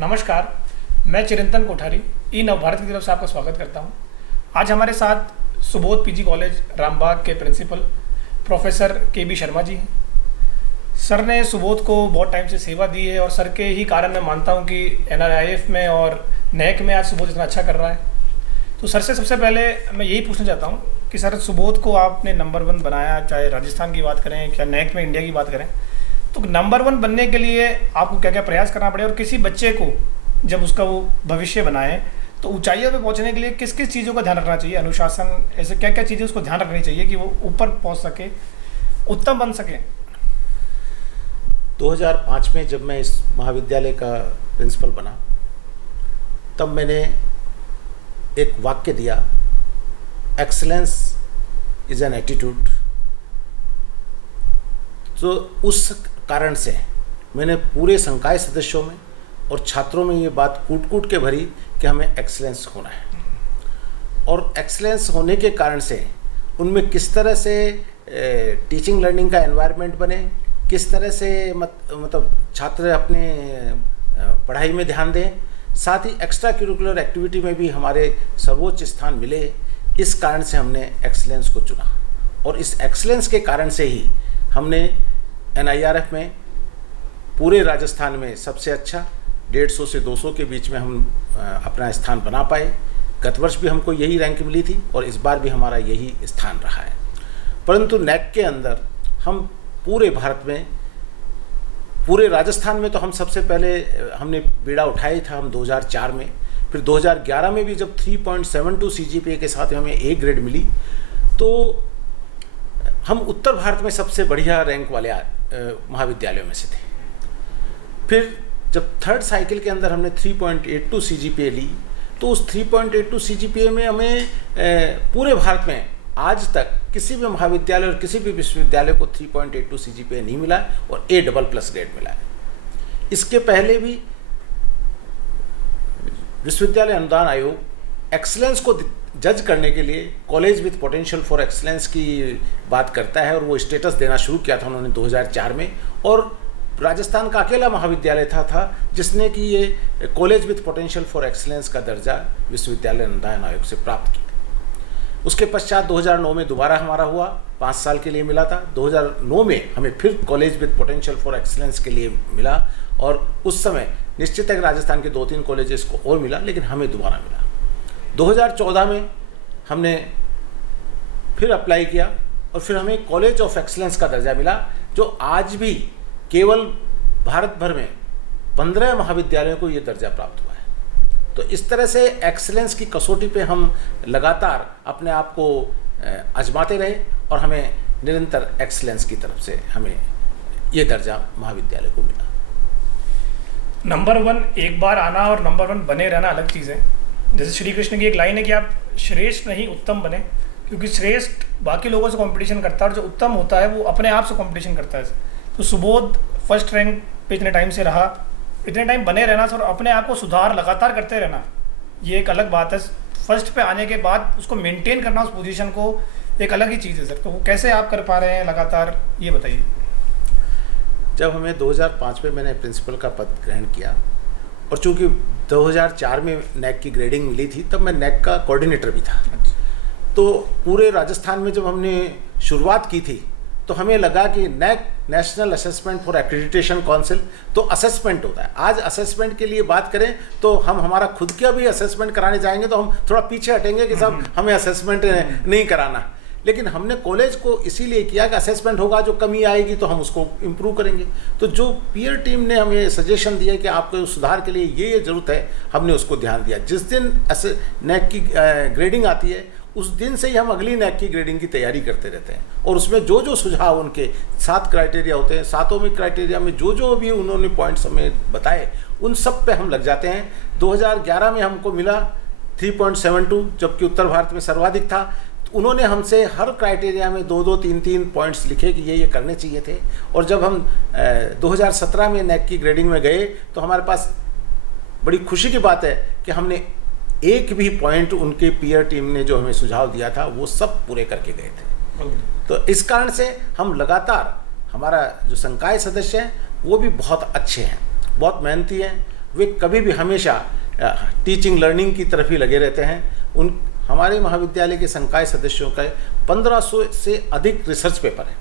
नमस्कार, मैं चिरंतन कोठारी ई नवभारत की तरफ से आपका स्वागत करता हूं। आज हमारे साथ सुबोध पीजी कॉलेज रामबाग के प्रिंसिपल प्रोफेसर के बी शर्मा जी हैं। सर ने सुबोध को बहुत टाइम से सेवा दी है और सर के ही कारण मैं मानता हूं कि NRIF में और NAC में आज सुबोध इतना अच्छा कर रहा है। तो सर से सबसे पहले मैं यही पूछना चाहता हूँ कि सर सुबोध को आपने नंबर 1 बनाया, चाहे राजस्थान की बात करें या NAC में इंडिया की बात करें, तो नंबर 1 बनने के लिए आपको क्या क्या प्रयास करना पड़े और किसी बच्चे को जब उसका वो भविष्य बनाए तो ऊंचाइयों पे पहुंचने के लिए किस किस चीज़ों का ध्यान रखना चाहिए, अनुशासन, ऐसे क्या क्या चीज़ें उसको ध्यान रखनी चाहिए कि वो ऊपर पहुंच सके, उत्तम बन सके। 2005 में जब मैं इस महाविद्यालय का प्रिंसिपल बना तब मैंने एक वाक्य दिया, एक्सीलेंस इज़ एन एटीट्यूड। तो उस कारण से मैंने पूरे संकाय सदस्यों में और छात्रों में ये बात कूट कूट के भरी कि हमें एक्सीलेंस होना है। और एक्सीलेंस होने के कारण से उनमें किस तरह से टीचिंग लर्निंग का एनवायरनमेंट बने, किस तरह से मतलब छात्र अपने पढ़ाई में ध्यान दें, साथ ही एक्स्ट्रा करिकुलर एक्टिविटी में भी हमारे सर्वोच्च स्थान मिले। इस कारण से हमने एक्सीलेंस को चुना और इस एक्सीलेंस के कारण से ही हमने NIRF में पूरे राजस्थान में सबसे अच्छा 150 से 200 के बीच में हम अपना स्थान बना पाए। गत वर्ष भी हमको यही रैंक मिली थी और इस बार भी हमारा यही स्थान रहा है। परंतु NAC के अंदर हम पूरे भारत में, पूरे राजस्थान में तो हम सबसे पहले हमने बीड़ा उठाया था हम 2004 में, फिर 2011 में भी जब 3.72 CGPA के साथ हमें A ग्रेड मिली तो हम उत्तर भारत में सबसे बढ़िया रैंक वाले महाविद्यालयों में से थे। फिर जब थर्ड साइकिल के अंदर हमने 3.82 CGPA ली तो उस 3.82 CGPA में हमें पूरे भारत में आज तक किसी भी महाविद्यालय और किसी भी विश्वविद्यालय को 3.82 CGPA नहीं मिला और A++ ग्रेड मिला है। इसके पहले भी विश्वविद्यालय अनुदान आयोग एक्सीलेंस को जज करने के लिए college with potential for excellence की बात करता है और वो स्टेटस देना शुरू किया था उन्होंने 2004 में। और राजस्थान का अकेला महाविद्यालय था जिसने कि ये college with potential for excellence का दर्जा विश्वविद्यालय अनुदान आयोग से प्राप्त किया। उसके पश्चात 2009 में दोबारा हमारा हुआ, 5 साल के लिए मिला था। 2009 में हमें फिर college with potential for excellence के लिए मिला और उस समय निश्चित है कि राजस्थान के 2-3 कॉलेजेस को और मिला, लेकिन हमें दोबारा मिला। 2014 में हमने फिर अप्लाई किया और फिर हमें कॉलेज ऑफ एक्सीलेंस का दर्जा मिला, जो आज भी केवल भारत भर में 15 महाविद्यालयों को ये दर्जा प्राप्त हुआ है। तो इस तरह से एक्सीलेंस की कसौटी पे हम लगातार अपने आप को आजमाते रहे और हमें निरंतर एक्सीलेंस की तरफ से हमें ये दर्जा महाविद्यालय को मिला। नंबर 1 एक बार आना और नंबर 1 बने रहना अलग चीज़ है। जैसे श्री कृष्ण की एक लाइन है कि आप श्रेष्ठ नहीं उत्तम बने, क्योंकि श्रेष्ठ बाकी लोगों से कंपटीशन करता है और जो उत्तम होता है वो अपने आप से कंपटीशन करता है। तो सुबोध फर्स्ट रैंक पे इतने टाइम से रहा, इतने टाइम बने रहना और अपने आप को सुधार लगातार करते रहना, ये एक अलग बात है। फर्स्ट पे आने के बाद उसको मेंटेन करना उस पोजीशन को एक अलग ही चीज़ है सर। तो वो कैसे आप कर पा रहे हैं लगातार, ये बताइए। जब हमें 2005 में मैंने प्रिंसिपल का पद ग्रहण किया और चूंकि 2004 में NAC की ग्रेडिंग मिली थी तब मैं NAC का कोऑर्डिनेटर भी था। तो पूरे राजस्थान में जब हमने शुरुआत की थी तो हमें लगा कि NAC national assessment for accreditation council तो असेसमेंट होता है। आज असेसमेंट के लिए बात करें तो हम हमारा खुद का भी असेसमेंट कराने जाएंगे तो हम थोड़ा पीछे हटेंगे कि साहब हमें असेसमेंट नहीं कराना, लेकिन हमने कॉलेज को इसीलिए किया कि असेसमेंट होगा, जो कमी आएगी तो हम उसको इम्प्रूव करेंगे। तो जो पीयर टीम ने हमें सजेशन दिया कि आपको सुधार के लिए ये ज़रूरत है, हमने उसको ध्यान दिया। जिस दिन NAC की ग्रेडिंग आती है उस दिन से ही हम अगली NAC की ग्रेडिंग की तैयारी करते रहते हैं और उसमें जो जो सुझाव उनके 7 क्राइटेरिया होते हैं, 7 में क्राइटेरिया में जो जो भी उन्होंने पॉइंट्स हमें बताए उन सब पे हम लग जाते हैं। 2011 में हमको मिला 3.72, जबकि उत्तर भारत में सर्वाधिक था। उन्होंने हमसे हर क्राइटेरिया में 2-2, 3-3 पॉइंट्स लिखे कि ये करने चाहिए थे। और जब हम 2017 में NAC की ग्रेडिंग में गए तो हमारे पास बड़ी खुशी की बात है कि हमने एक भी पॉइंट उनके पीयर टीम ने जो हमें सुझाव दिया था वो सब पूरे करके गए थे। तो इस कारण से हम लगातार, हमारा जो संकाय सदस्य हैं वो भी बहुत अच्छे हैं, बहुत मेहनती हैं वे कभी भी हमेशा टीचिंग लर्निंग की तरफ ही लगे रहते हैं। हमारे महाविद्यालय के संकाय सदस्यों का 1500 से अधिक रिसर्च पेपर है,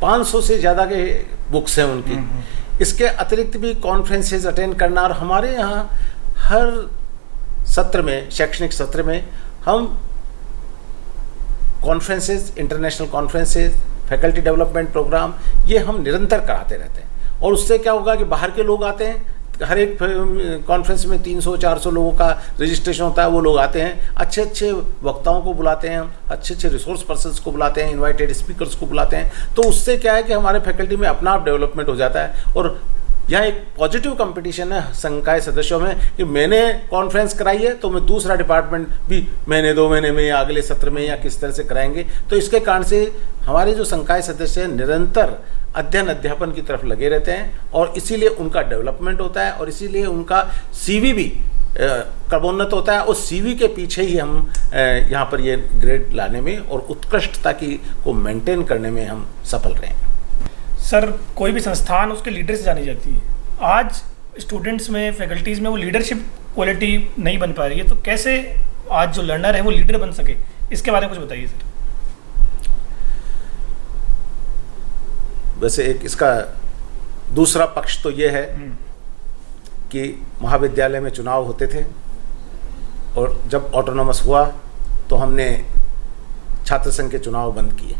500 से ज़्यादा के बुक्स हैं उनकी। इसके अतिरिक्त भी कॉन्फ्रेंसेज अटेंड करना, और हमारे यहाँ हर सत्र में, शैक्षणिक सत्र में हम conferences, international conferences, faculty development program, ये हम निरंतर कराते रहते हैं। और उससे क्या होगा कि बाहर के लोग आते हैं, हर एक कॉन्फ्रेंस में 300-400 लोगों का रजिस्ट्रेशन होता है, वो लोग आते हैं, अच्छे अच्छे वक्ताओं को बुलाते हैं हम, अच्छे अच्छे रिसोर्स पर्सन्स को बुलाते हैं, इनवाइटेड स्पीकर्स को बुलाते हैं। तो उससे क्या है कि हमारे फैकल्टी में अपना आप डेवलपमेंट हो जाता है। और यहाँ एक पॉजिटिव कंपटीशन है संकाय सदस्यों में कि मैंने कॉन्फ्रेंस कराई है तो मैं दूसरा डिपार्टमेंट भी महीने 2 महीने में या अगले सत्र में या किस तरह से कराएंगे। तो इसके कारण से हमारे जो संकाय सदस्य हैं निरंतर अध्ययन अध्यापन की तरफ लगे रहते हैं, और इसीलिए उनका डेवलपमेंट होता है, और इसीलिए उनका CV भी क्रमोन्नत होता है। उस CV के पीछे ही हम यहाँ पर ये ग्रेड लाने में और उत्कृष्टता को मेंटेन करने में हम सफल रहे हैं। सर, कोई भी संस्थान उसके लीडर से जानी जाती है। आज स्टूडेंट्स में, फैकल्टीज़ में वो लीडरशिप क्वालिटी नहीं बन पा रही है, तो कैसे आज जो लर्नर है वो लीडर बन सके, इसके बारे में कुछ बताइए सर। वैसे एक इसका दूसरा पक्ष तो ये है कि महाविद्यालय में चुनाव होते थे, और जब ऑटोनॉमस हुआ तो हमने छात्र संघ के चुनाव बंद किए।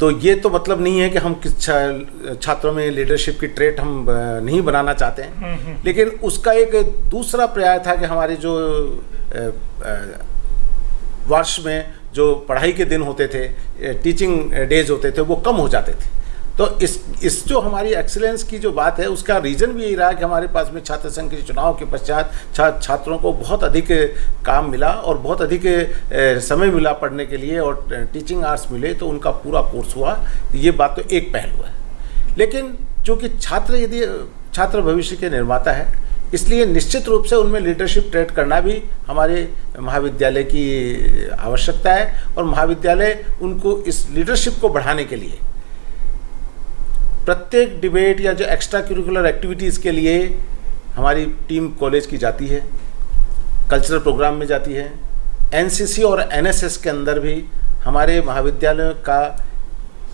तो ये तो मतलब नहीं है कि हम किस छात्रों में लीडरशिप की ट्रेट हम नहीं बनाना चाहते हैं, लेकिन उसका एक दूसरा पर्याय था कि हमारे जो वर्ष में जो पढ़ाई के दिन होते थे, टीचिंग डेज होते थे, वो कम हो जाते थे। तो इस जो हमारी एक्सीलेंस की जो बात है, उसका रीज़न भी यही रहा कि हमारे पास में छात्र संघ के चुनाव के पश्चात छात्रों को बहुत अधिक काम मिला और बहुत अधिक समय मिला पढ़ने के लिए, और टीचिंग आवर्स मिले, तो उनका पूरा कोर्स हुआ। ये बात तो एक पहलू है। लेकिन चूँकि यदि छात्र भविष्य के निर्माता है, इसलिए निश्चित रूप से उनमें लीडरशिप ट्रेट करना भी हमारे महाविद्यालय की आवश्यकता है, और महाविद्यालय उनको इस लीडरशिप को बढ़ाने के लिए प्रत्येक डिबेट या जो एक्स्ट्रा करिकुलर एक्टिविटीज़ के लिए हमारी टीम कॉलेज की जाती है, कल्चरल प्रोग्राम में जाती है। NCC और NSS के अंदर भी हमारे महाविद्यालय का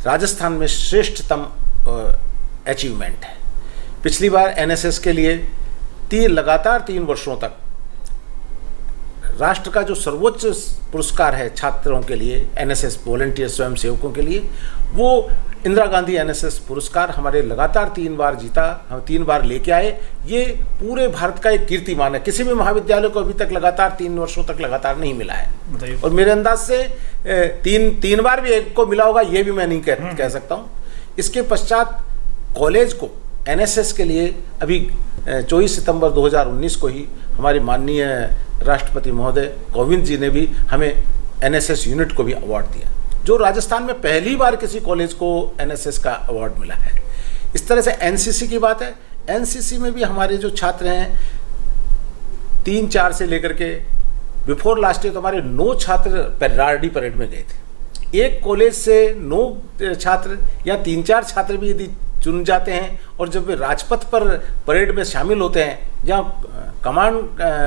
राजस्थान में श्रेष्ठतम अचीवमेंट है। पिछली बार NSS के लिए लगातार 3 वर्षों तक राष्ट्र का जो सर्वोच्च पुरस्कार है छात्रों के लिए, NSS वॉलंटियर स्वयं सेवकों के लिए, वो इंदिरा गांधी NSS पुरस्कार हमारे लगातार 3 बार जीता, हम 3 बार लेके आए। ये पूरे भारत का एक कीर्तिमान है। किसी भी महाविद्यालय को अभी तक लगातार 3 वर्षों तक लगातार नहीं मिला है, और मेरे अंदाज से तीन बार भी एक को मिला होगा, ये भी मैं नहीं कह सकता हूँ। इसके पश्चात कॉलेज को NSS के लिए अभी 24 सितंबर 2019 को ही हमारे माननीय राष्ट्रपति महोदय कोविंद जी ने भी हमें NSS यूनिट को भी अवार्ड दिया, जो राजस्थान में पहली बार किसी कॉलेज को NSS का अवार्ड मिला है। इस तरह से NCC की बात है। NCC में भी हमारे जो छात्र हैं 3-4 से लेकर के बिफोर लास्ट ईयर तो हमारे 9 छात्र रार्डी परेड में गए थे। एक कॉलेज से 9 छात्र या 3-4 छात्र भी यदि चुन जाते हैं, और जब वे राजपथ पर परेड में शामिल होते हैं या कमांड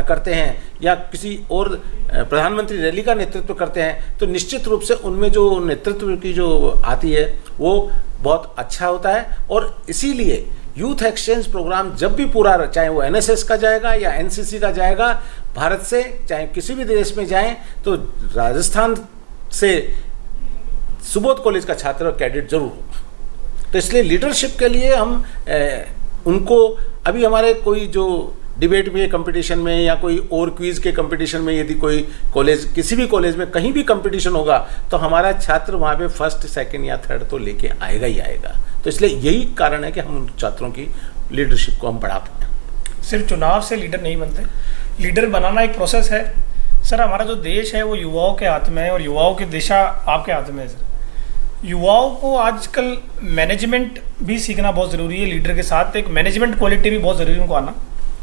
करते हैं या किसी और प्रधानमंत्री रैली का नेतृत्व करते हैं, तो निश्चित रूप से उनमें जो नेतृत्व की जो आती है वो बहुत अच्छा होता है। और इसीलिए यूथ एक्सचेंज प्रोग्राम जब भी पूरा, चाहे वो NSS का जाएगा या NCC का जाएगा, भारत से चाहे किसी भी देश में जाएं, तो राजस्थान से सुबोध कॉलेज का छात्र कैडेट जरूर होगा। तो इसलिए लीडरशिप के लिए हम उनको अभी हमारे कोई जो डिबेट में, कंपटीशन में या कोई और क्विज के कंपटीशन में यदि कोई कॉलेज, किसी भी कॉलेज में कहीं भी कंपटीशन होगा, तो हमारा छात्र वहाँ पे 1st, 2nd या 3rd तो लेके आएगा ही आएगा। तो इसलिए यही कारण है कि हम उन छात्रों की लीडरशिप को हम बढ़ाते हैं। सिर्फ चुनाव से लीडर नहीं बनते, लीडर बनाना एक प्रोसेस है। सर, हमारा जो देश है वो युवाओं के हाथ में है, और युवाओं की दिशा आपके हाथ में है। सर, युवाओं को आजकल मैनेजमेंट भी सीखना बहुत ज़रूरी है। लीडर के साथ एक मैनेजमेंट क्वालिटी भी बहुत ज़रूरी है उनको आना,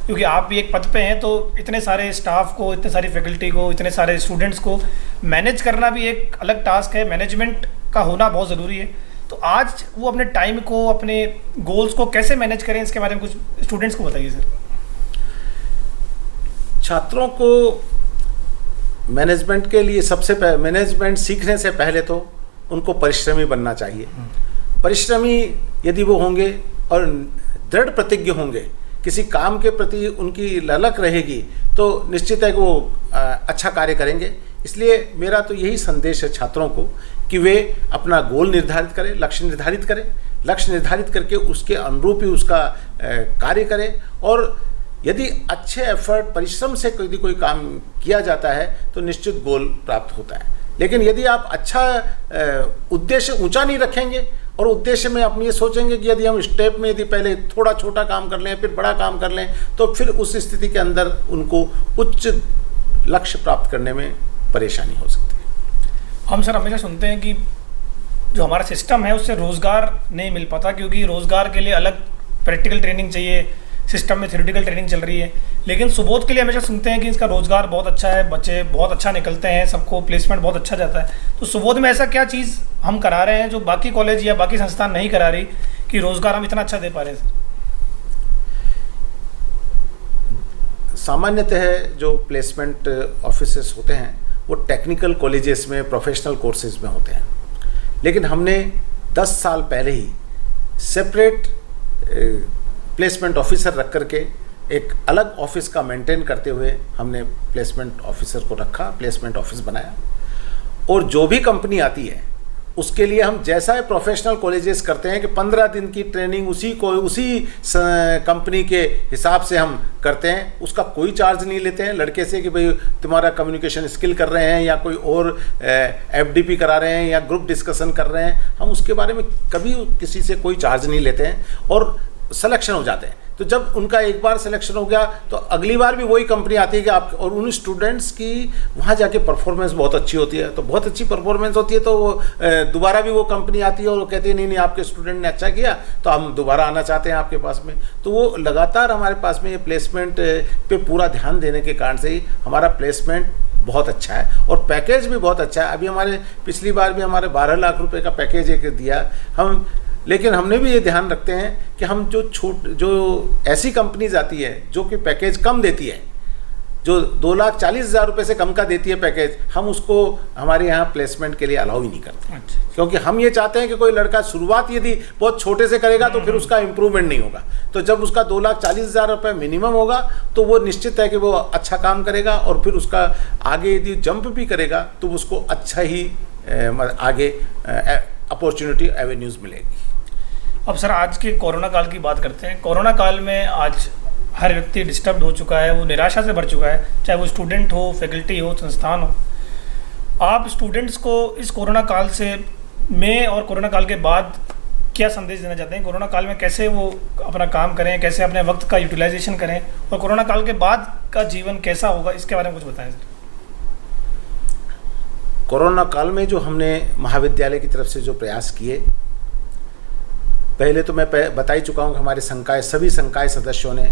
क्योंकि आप भी एक पद पे हैं, तो इतने सारे स्टाफ को, इतने सारी फैकल्टी को, इतने सारे स्टूडेंट्स को मैनेज करना भी एक अलग टास्क है। मैनेजमेंट का होना बहुत ज़रूरी है। तो आज वो अपने टाइम को, अपने गोल्स को कैसे मैनेज करें, इसके बारे में कुछ स्टूडेंट्स को बताइए सर। छात्रों को मैनेजमेंट के लिए मैनेजमेंट सीखने से पहले तो उनको परिश्रमी बनना चाहिए। परिश्रमी यदि वो होंगे और दृढ़ प्रतिज्ञ होंगे, किसी काम के प्रति उनकी ललक रहेगी, तो निश्चित है कि वो अच्छा कार्य करेंगे। इसलिए मेरा तो यही संदेश है छात्रों को कि वे अपना गोल निर्धारित करें, लक्ष्य निर्धारित करें, लक्ष्य निर्धारित करके उसके अनुरूप ही उसका कार्य करें। और यदि अच्छे एफर्ट, परिश्रम से यदि कोई काम किया जाता है तो निश्चित गोल प्राप्त होता है। लेकिन यदि आप अच्छा उद्देश्य ऊंचा नहीं रखेंगे और उद्देश्य में अपनी ये सोचेंगे कि यदि हम स्टेप में यदि पहले थोड़ा छोटा काम कर लें फिर बड़ा काम कर लें, तो फिर उस स्थिति के अंदर उनको उच्च लक्ष्य प्राप्त करने में परेशानी हो सकती है। हम सर हमेशा सुनते हैं कि जो हमारा सिस्टम है उससे रोज़गार नहीं मिल पाता, क्योंकि रोज़गार के लिए अलग प्रैक्टिकल ट्रेनिंग चाहिए, सिस्टम में थ्योरेटिकल ट्रेनिंग चल रही है। लेकिन सुबोध के लिए हमेशा सुनते हैं कि इसका रोज़गार बहुत अच्छा है, बच्चे बहुत अच्छा निकलते हैं, सबको प्लेसमेंट बहुत अच्छा जाता है। तो सुबोध में ऐसा क्या चीज़ हम करा रहे हैं जो बाकी कॉलेज या बाकी संस्थान नहीं करा रही, कि रोज़गार हम इतना अच्छा दे पा रहे हैं सर? सामान्यतः जो प्लेसमेंट ऑफिसेस होते हैं वो टेक्निकल कॉलेजेस में, प्रोफेशनल कोर्सेज में होते हैं। लेकिन हमने 10 साल पहले ही सेपरेट प्लेसमेंट ऑफिसर रख करके एक अलग ऑफिस का मेंटेन करते हुए हमने प्लेसमेंट ऑफिसर को रखा, प्लेसमेंट ऑफिस बनाया। और जो भी कंपनी आती है उसके लिए हम जैसा है प्रोफेशनल कॉलेजेस करते हैं कि 15 दिन की ट्रेनिंग उसी कंपनी के हिसाब से हम करते हैं। उसका कोई चार्ज नहीं लेते हैं लड़के से कि भाई तुम्हारा कम्युनिकेशन स्किल कर रहे हैं या कोई और FDP करा रहे हैं या ग्रुप डिस्कशन कर रहे हैं, हम उसके बारे में कभी किसी से कोई चार्ज नहीं लेते हैं और सिलेक्शन हो जाते हैं। तो जब उनका एक बार सिलेक्शन हो गया तो अगली बार भी वही कंपनी आती है कि आप, और उन स्टूडेंट्स की वहाँ जाके परफॉर्मेंस बहुत अच्छी होती है। तो बहुत अच्छी परफॉर्मेंस होती है तो वो दोबारा भी वो कंपनी आती है और वो कहती है नहीं आपके स्टूडेंट ने अच्छा किया तो हम दोबारा आना चाहते हैं आपके पास में। तो वो लगातार हमारे पास में ये प्लेसमेंट पे पूरा ध्यान देने के कारण से ही हमारा प्लेसमेंट बहुत अच्छा है और पैकेज भी बहुत अच्छा है। अभी हमारे पिछली बार भी हमारे 12 लाख रुपए का पैकेज एक दिया हम। लेकिन हमने भी ये ध्यान रखते हैं कि हम जो ऐसी कंपनीज आती है जो कि पैकेज कम देती है, जो 2,40,000 रुपये से कम का देती है पैकेज, हम उसको हमारे यहाँ प्लेसमेंट के लिए अलाउ ही नहीं करते। अच्छा। क्योंकि हम ये चाहते हैं कि कोई लड़का शुरुआत यदि बहुत छोटे से करेगा तो फिर उसका इम्प्रूवमेंट नहीं होगा। तो जब उसका 2,40,000 रुपये मिनिमम होगा तो वो निश्चित है कि वो अच्छा काम करेगा और फिर उसका आगे यदि जंप भी करेगा तो उसको अच्छा ही आगे अपॉर्चुनिटी एवेन्यूज़ मिलेगी। अब सर आज के कोरोना काल की बात करते हैं। कोरोना काल में आज हर व्यक्ति डिस्टर्ब हो चुका है, वो निराशा से भर चुका है, चाहे वो स्टूडेंट हो, फैकल्टी हो, संस्थान हो। आप स्टूडेंट्स को इस कोरोना काल में और कोरोना काल के बाद क्या संदेश देना चाहते हैं? कोरोना काल में कैसे वो अपना काम करें, कैसे अपने वक्त का यूटिलाइजेशन करें, और कोरोना काल के बाद का जीवन कैसा होगा, इसके बारे में कुछ बताएं सर। कोरोना काल में जो हमने महाविद्यालय की तरफ से जो प्रयास किए, पहले तो मैं बता ही चुका हूँ कि हमारे सभी संकाय सदस्यों ने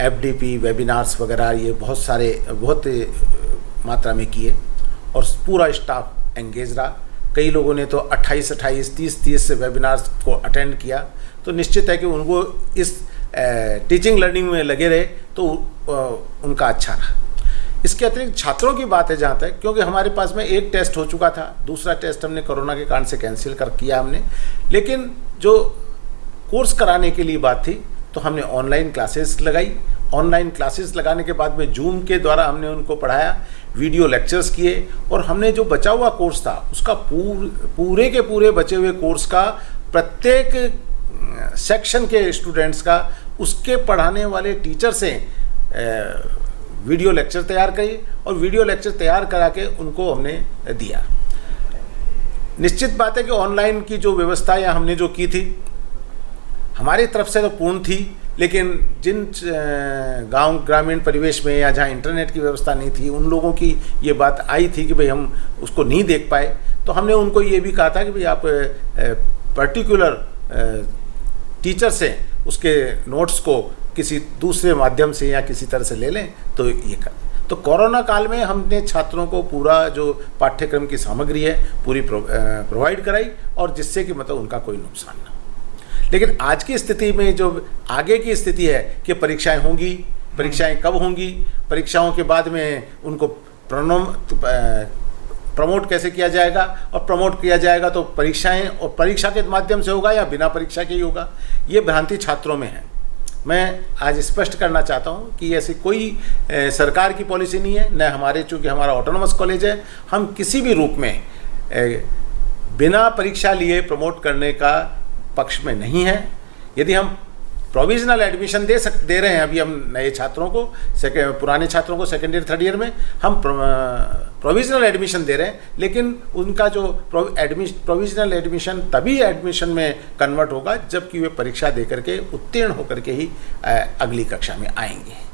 FDP, वेबिनार्स वगैरह ये बहुत मात्रा में किए और पूरा स्टाफ एंगेज रहा। कई लोगों ने तो 28, 30 से वेबिनार्स को अटेंड किया। तो निश्चित है कि उनको इस टीचिंग लर्निंग में लगे रहे तो उनका अच्छा रहा। इसके अतिरिक्त छात्रों की बात है जहाँ तक, क्योंकि हमारे पास में एक टेस्ट हो चुका था, दूसरा टेस्ट हमने कोरोना के कारण से कैंसिल किया हमने। लेकिन जो कोर्स कराने के लिए बात थी तो हमने ऑनलाइन क्लासेस लगाई। ऑनलाइन क्लासेस लगाने के बाद में जूम के द्वारा हमने उनको पढ़ाया, वीडियो लेक्चर्स किए और हमने जो बचा हुआ कोर्स था उसका पूरे के पूरे बचे हुए कोर्स का प्रत्येक सेक्शन के स्टूडेंट्स का उसके पढ़ाने वाले टीचर से वीडियो लेक्चर तैयार करी और वीडियो लेक्चर तैयार करा के उनको हमने दिया। निश्चित बात है कि ऑनलाइन की जो व्यवस्था या हमने जो की थी हमारी तरफ से तो पूर्ण थी, लेकिन जिन ग्रामीण परिवेश में या जहाँ इंटरनेट की व्यवस्था नहीं थी उन लोगों की ये बात आई थी कि भाई हम उसको नहीं देख पाए, तो हमने उनको ये भी कहा था कि भाई आप पर्टिकुलर टीचर से उसके नोट्स को किसी दूसरे माध्यम से या किसी तरह से ले लें तो ये कर। तो कोरोना काल में हमने छात्रों को पूरा जो पाठ्यक्रम की सामग्री है पूरी प्रोवाइड कराई, और जिससे कि मतलब उनका कोई नुकसान ना हो। लेकिन आज की स्थिति में जो आगे की स्थिति है कि परीक्षाएं होंगी, परीक्षाएं कब होंगी, परीक्षाओं के बाद में उनको प्रमोट कैसे किया जाएगा, और प्रमोट किया जाएगा तो परीक्षाएं और परीक्षा के माध्यम से होगा या बिना परीक्षा के ही होगा, ये भ्रांति छात्रों में है। मैं आज स्पष्ट करना चाहता हूँ कि ऐसी कोई सरकार की पॉलिसी नहीं है, न हमारे, चूँकि हमारा ऑटोनोमस कॉलेज है, हम किसी भी रूप में बिना परीक्षा लिए प्रमोट करने का पक्ष में नहीं है। यदि हम प्रोविजनल एडमिशन दे रहे हैं अभी हम नए छात्रों को, पुराने छात्रों को सेकेंड ईयर थर्ड ईयर में हम प्रोविजनल एडमिशन दे रहे हैं, लेकिन उनका जो प्रोविजनल एडमिशन तभी एडमिशन में कन्वर्ट होगा जबकि वे परीक्षा दे करके उत्तीर्ण होकर के ही अगली कक्षा में आएंगे।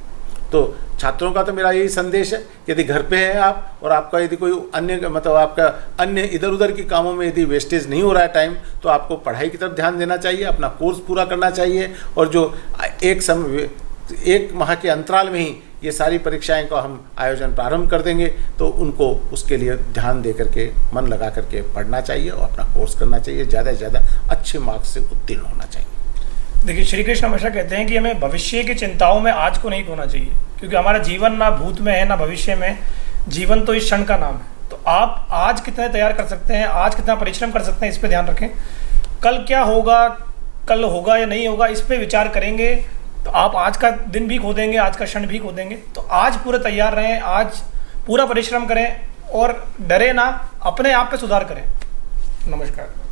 तो छात्रों का तो मेरा यही संदेश है, यदि घर पे हैं आप और आपका यदि कोई अन्य मतलब आपका अन्य इधर उधर के कामों में यदि वेस्टेज नहीं हो रहा है टाइम, तो आपको पढ़ाई की तरफ ध्यान देना चाहिए, अपना कोर्स पूरा करना चाहिए, और जो एक माह के अंतराल में ही ये सारी परीक्षाएं का हम आयोजन प्रारंभ कर देंगे, तो उनको उसके लिए ध्यान दे करके मन लगा करके पढ़ना चाहिए और अपना कोर्स करना चाहिए, ज़्यादा से ज़्यादा अच्छे मार्क्स से उत्तीर्ण होना चाहिए। देखिए, श्री कृष्ण हमेशा कहते हैं कि हमें भविष्य की चिंताओं में आज को नहीं खोना चाहिए, क्योंकि हमारा जीवन ना भूत में है ना भविष्य में, जीवन तो इस क्षण का नाम है। तो आप आज कितने तैयार कर सकते हैं, आज कितना परिश्रम कर सकते हैं, इस पे ध्यान रखें। कल क्या होगा, कल होगा या नहीं होगा, इस पे विचार करेंगे तो आप आज का दिन भी खो देंगे, आज का क्षण भी खो देंगे। तो आज पूरे तैयार रहें, आज पूरा परिश्रम करें और डरे ना, अपने आप पे सुधार करें। नमस्कार।